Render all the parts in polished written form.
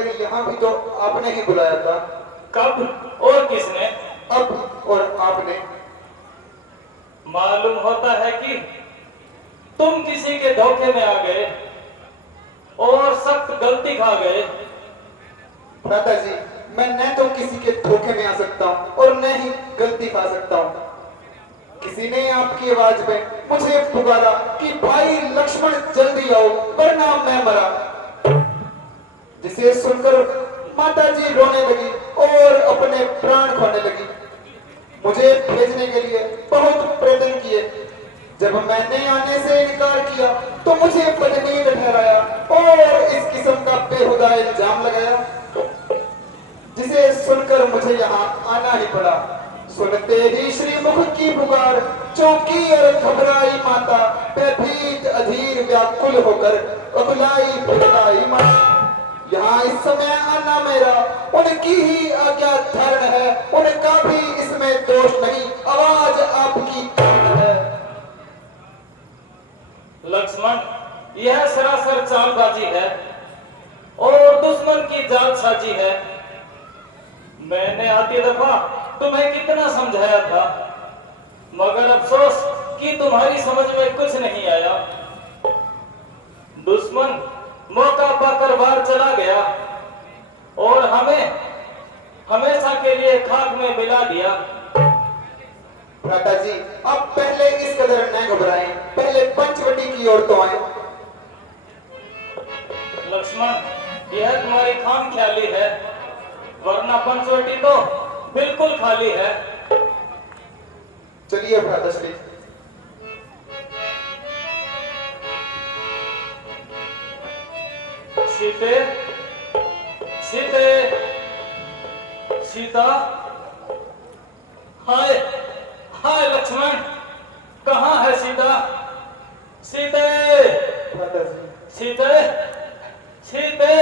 मगर यहाँ भी तो आपने ही बुलाया था। कब और किसने? अब और आपने। मालूम होता है कि तुम किसी के धोखे में आ गए और सख्त गलती खा गए। भ्राता जी, मैं न तो किसी के धोखे में आ सकता हूँ और न ही गलती खा सकता हूँ। किसी ने आपकी आवाज में मुझे पुकारा कि भाई लक्ष्मण जल्दी आओ वरना मैं मरा, जिसे सुनकर माता जी रोने लगी और अपने प्राण खोने लगी। मुझे भेजने के लिए बहुत प्रयत्न किए। जब मैंने आने से इनकार किया तो मुझे बदनीत ठहराया और इस किस्म का बेहुदा इल्जाम लगाया, जिसे सुनकर मुझे यहाँ आना ही पड़ा। सुनते ही श्रीमुख की पुकार, चौंकी और घबराई माता, भयभीत अधीर व्याकुल होकर अकुलाई बिललाई माता। यहाँ इस समय आना मेरा उनकी ही आज्ञा धर्म है, उनका भी इसमें दोष नहीं। आवाज आपकी है। लक्ष्मण, यह सरासर चालबाजी है और दुश्मन की जालसाजी है। मैंने आती दफा तुम्हें कितना समझाया था, मगर अफसोस कि तुम्हारी समझ में कुछ नहीं आया। दुश्मन मौका पाकर बाहर चला गया और हमें हमेशा के लिए खाक में मिला दिया। भ्राता जी, अब पहले इस कदर न घबराएं, पहले पंचवटी की ओर तो आए। लक्ष्मण, यह तुम्हारी खाम ख्याली है, वरना पंचवटी तो बिल्कुल खाली है। चलिए भ्राताश्री। सीते, सीते, सीता। हाय हाय लक्ष्मण, कहाँ है सीता? सीते, भ्राता जी, सीते, सीते।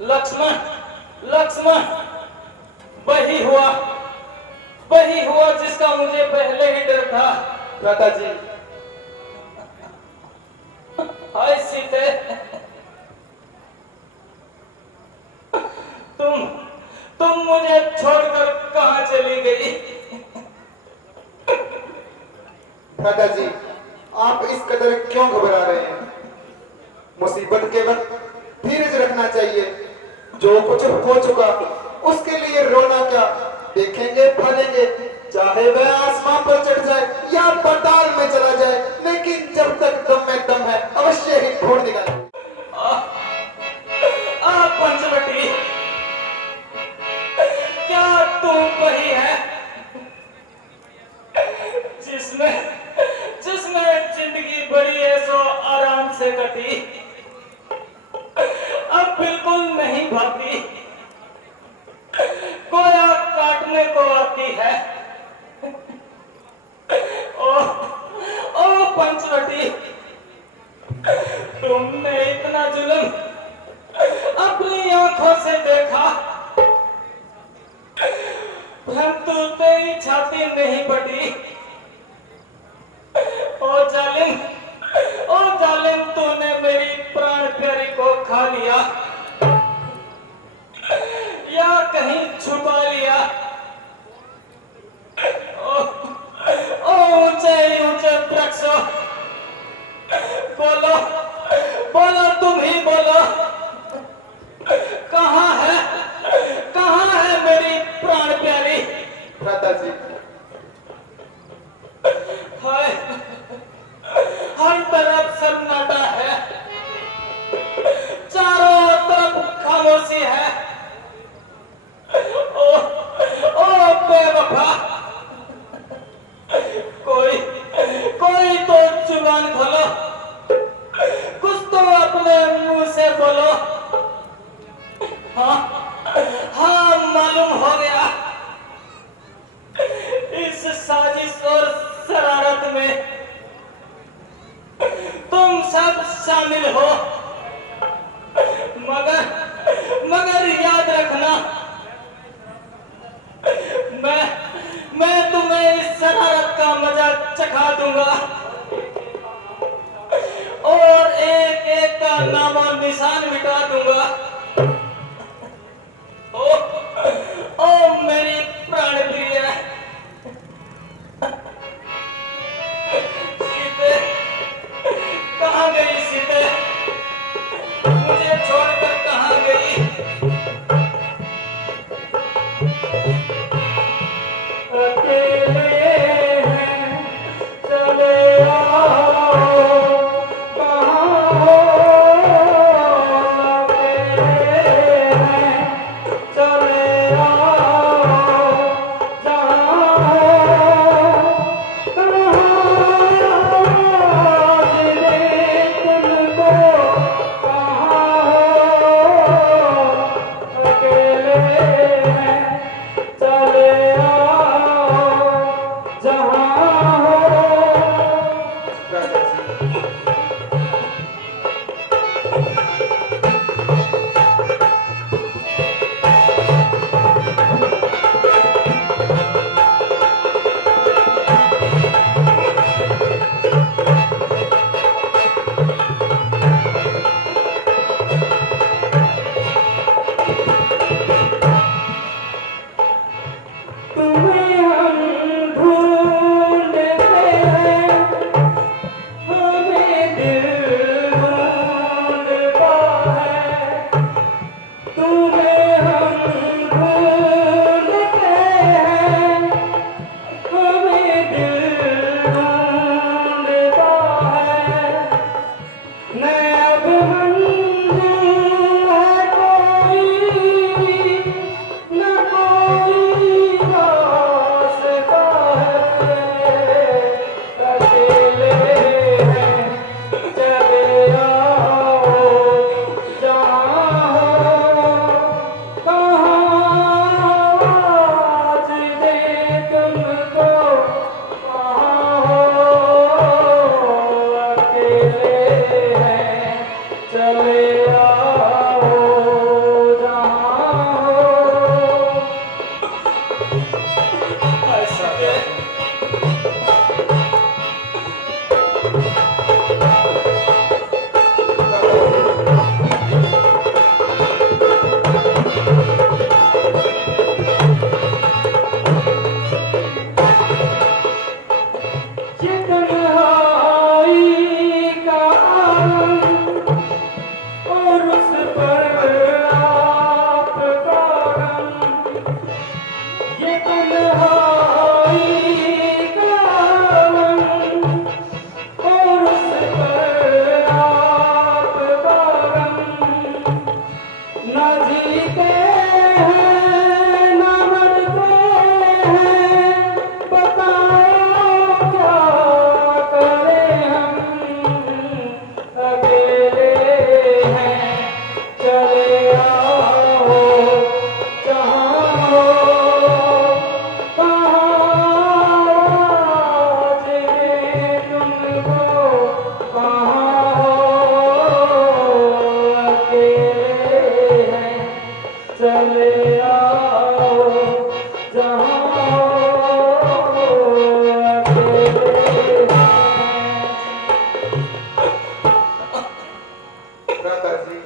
लक्ष्मण, लक्ष्मण, वही हुआ जिसका मुझे पहले ही डर था। भ्राता जी, हाय सीते, तुम मुझे छोड़कर कहाँ चली गई? भ्राता जी, आप इस कदर क्यों घबरा रहे हैं? मुसीबत के वक्त धीरज रखना चाहिए। जो कुछ हो चुका उसके लिए रोना क्या, देखेंगे फलेंगे, चाहे वह आसमां पर चढ़ जाए या पाताल में चला जाए, लेकिन जब तक दम में दम है अवश्य ही ढूंढ निकाले। पंचवटी, क्या तू वही है जिसमें जिंदगी बड़ी ऐसो आराम से कटी, अब बिल्कुल नहीं भाती, कोया काटने को आती है। ओ पंचवटी, तुमने इतना जुल्म अपनी आंखों से देखा, परंतु तेरी छाती नहीं पटी। ओ जालिम, तूने मेरी प्राण प्यारी को खा लिया या कहीं छुपा लिया। ओ ऊंचे वृक्षों, बोलो बोलो, तुम ही बोलो, कहाँ है मेरी प्राण प्यारी? भ्राता जी, हाय, हर तरफ सन्नाटा है, चारों तरफ खामोशी है। ओ बेवफा, कोई तो जुबान खोलो, कुछ तो अपने मुंह से बोलो। हाँ, मालूम हो गया, इस साजिश और शरारत में तुम सब शामिल हो, मगर याद रखना, मैं तुम्हें इस शरारत का मजा चखा दूंगा और एक एक का नाम और निशान मिटा दूंगा। ओ, ओ मेरी प्राण प्रिय सीते, कहाँ गई सीते? मुझे छोड़कर कहाँ गई? अकेले हैं, चले आओ, कहाँ हो? अकेले हैं, चले आओ, जहाँ हो, कहाँ जिले तुमको, कहाँ हो? अकेले हैं, चले आओ, जहाँ हो। राजा जी, तुम्हें हम ढूंढते हैं, हमें दिल ढूंढता है। तुम्हें हम ढूंढते हैं, हमें दिल ढूंढता है। न अब मंजिल है कोई, न कोई रास्ता है। अकेले हैं, चले आओ, जहाँ हो, कहाँ आज दे तुमको, कहाँ हो? अकेले हैं, चले आओ, जहाँ हो। ऐसा है। ये तन्हाई का आलम और उस पर आपका गम। ये तन्हाई का आलम और उस पर आपका गम। न जीते हैं, न मरते हैं, बताओ क्या करें हम? अकेले हैं, चले आओ, जहाँ हो, कहाँ आज दे तुमको, कहाँ हो? अकेले हैं, चले आओ, जहाँ हो। अकेले हैं। राजा जी,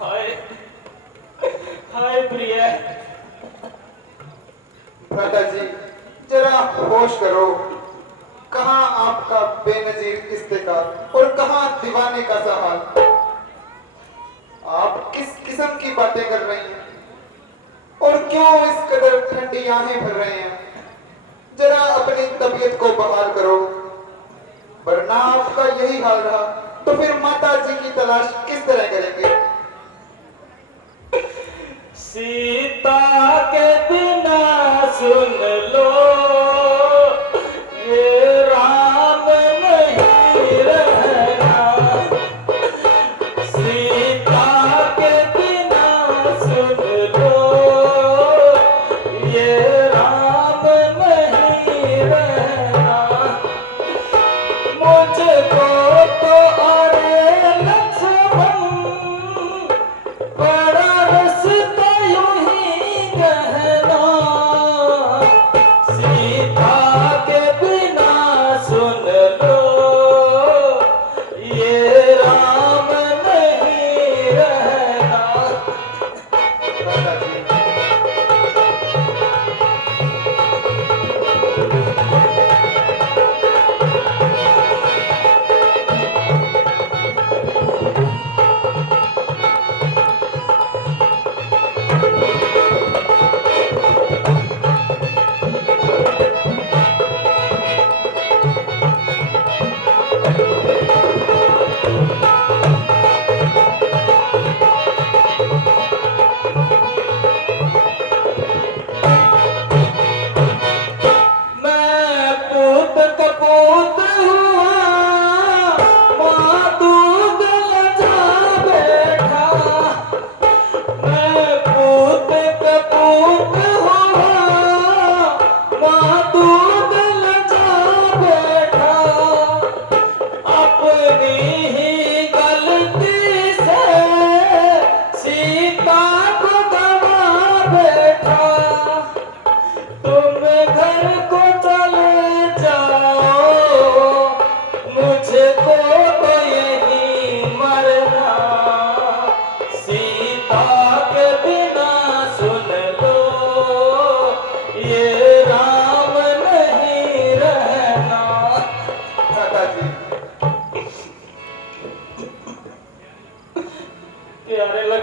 हाय हाय प्रिय, राजा जी, जरा होश करो। कहाँ आपका बेनजीर इस्तेकार और कहाँ दीवाने का सहाल? आप किस किस्म की बातें कर रही हैं और क्यों इस कदर ठंडी आहें भर रहे हैं? जरा अपनी तबीयत को बहाल करो, वरना आपका यही हाल रहा तो फिर माता जी की तलाश किस तरह करेंगे? सीता के बिना सुन लो, ये राम नहीं रहना। सीता के बिना सुन लो, ये राम नहीं रहना। मुझको तो अरे लक्ष्मण बड़ा रस्ता यूं ही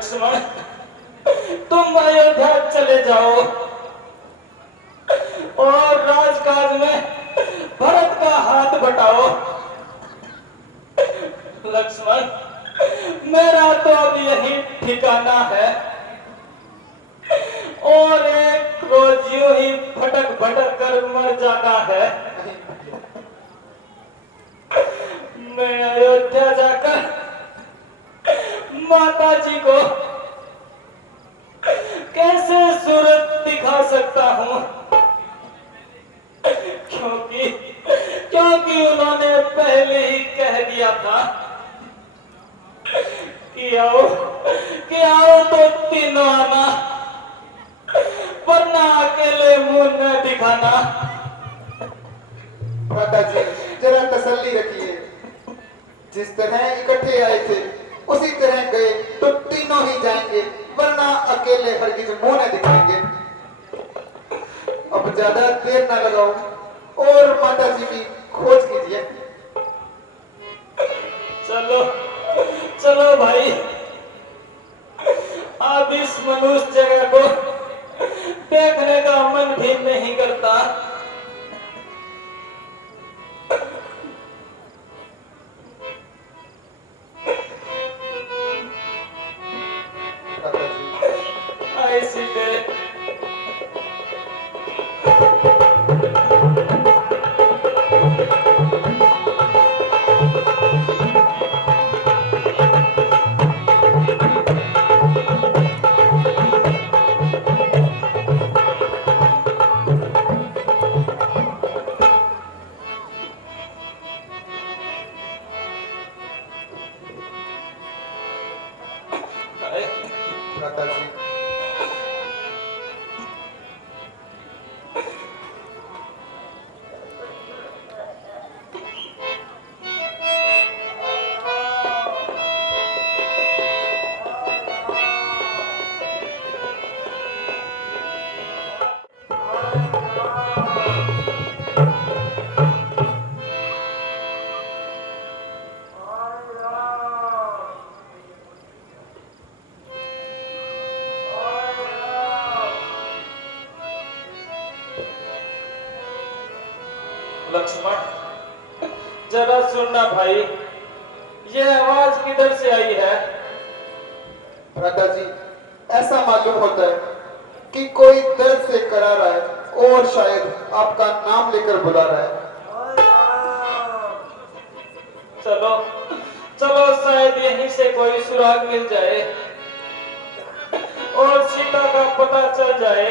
लक्ष्मण, तुम अयोध्या चले जाओ और राजकाज में भरत का हाथ बटाओ। लक्ष्मण, मेरा तो अब यही ठिकाना है और एक रोज यूं ही भटक भटक कर मर जाना है। मैं अयोध्या जाकर माता जी को कैसे सूरत दिखा सकता हूँ, क्योंकि उन्होंने पहले ही कह दिया था कि आओ तो तीनों आना, वरना अकेले मुंह न दिखाना। भ्राता जी जरा तसल्ली रखिए, जिस तरह इकट्ठे आए थे उसी तरह गए तो तीनों ही जाएंगे, वरना अकेले हरगिज मुंह न दिखाएंगे। अब ज्यादा देर ना लगाओ और माता जी की खोज कीजिए। चलो चलो भाई, अब इस मनुष्य जगह को देखने का मन भी नहीं करता। ऐसी भ्राता जी लक्ष्मण, जरा सुनना भाई, यह आवाज किधर से आई है? भ्राता जी ऐसा मालूम होता है कि कोई दर्द से करा रहा है और शायद आपका नाम लेकर बुला रहा है। चलो चलो, शायद यहीं से कोई सुराग मिल जाए और सीता का पता चल जाए।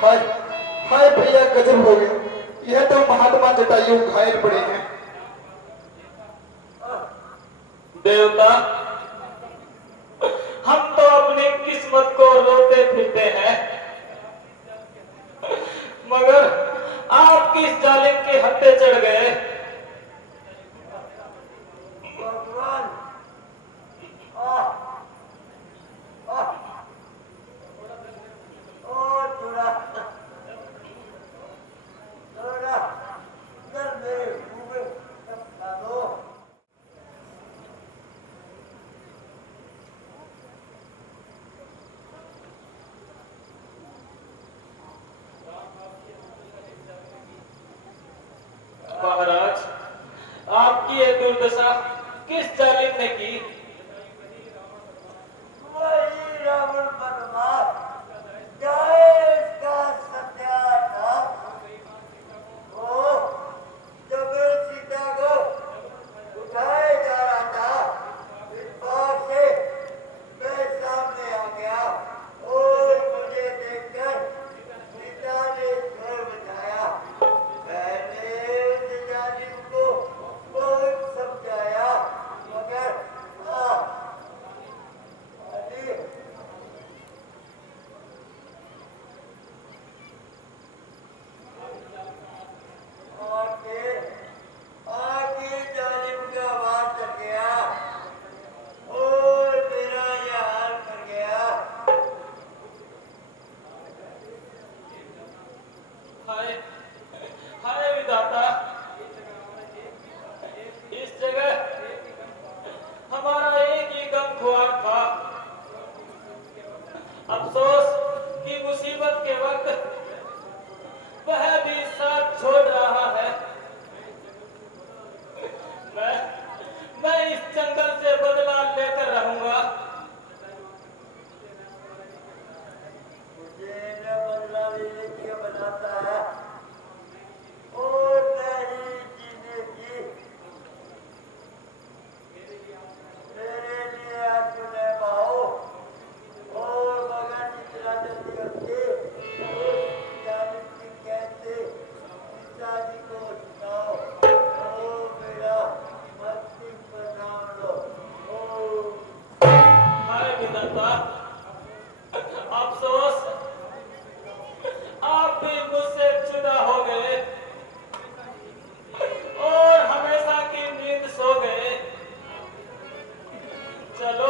हाय हाय भैया, गजब हो गया, यह तो महात्मा जटायु घायल पड़े हैं। देवता, हम तो अपनी किस्मत को रोते फिरते हैं, मगर आप किस जालिम के हत्थे चढ़ गए? महाराज, आपकी ये दुर्दशा किस जालिम ने की? वही रावण बदमाश, चाहे इसका सत्यानाश हो। जब सीता को उठाए जा रहा था, इस बार से मैं सामने आ गया और मुझे देखकर सीता ने स्वर बचाया। मैंने उस जालिम को बहुत समझाया, मगर चलो